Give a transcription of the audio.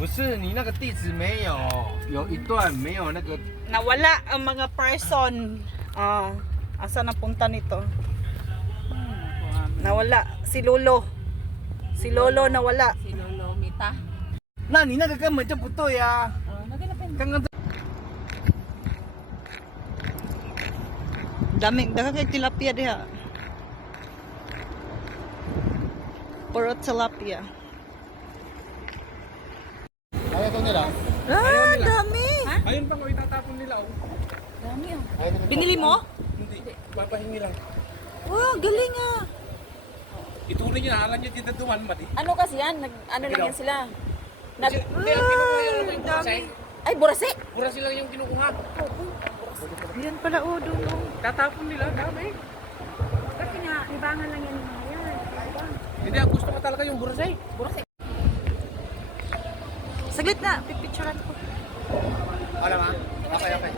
不是你那个地址没有，有一段没有那个。 Nawala ang mga person. Asa na punta nito? Nawala. Si Lolo. Si Lolo nawala. Si Lolo Mita. 那你那个根本就不对啊！刚刚 Daming daga kay tilapia diha. Puro tilapia. ayaw to nila. Dami. Ayun pa, itatapon nila. Dami oh. Binili mo? Hindi, papahingi lang. Wow, galing ah. Ituloy niyo, halan niyo dito duman mati. Ano kasi yan? Ano lang yan sila? Hindi, ang kinukuha yung burasay. Ay, burase! Burasay lang yung kinukuha. Yan pala oh, doon oh. Tatapon nila, dami. Kasi nga, libangan lang yan mga yan. Hindi, ang gusto ko talaga yung burasay. Burase. Saglit na, pipicturean ko. Alam ha? Okay, okay.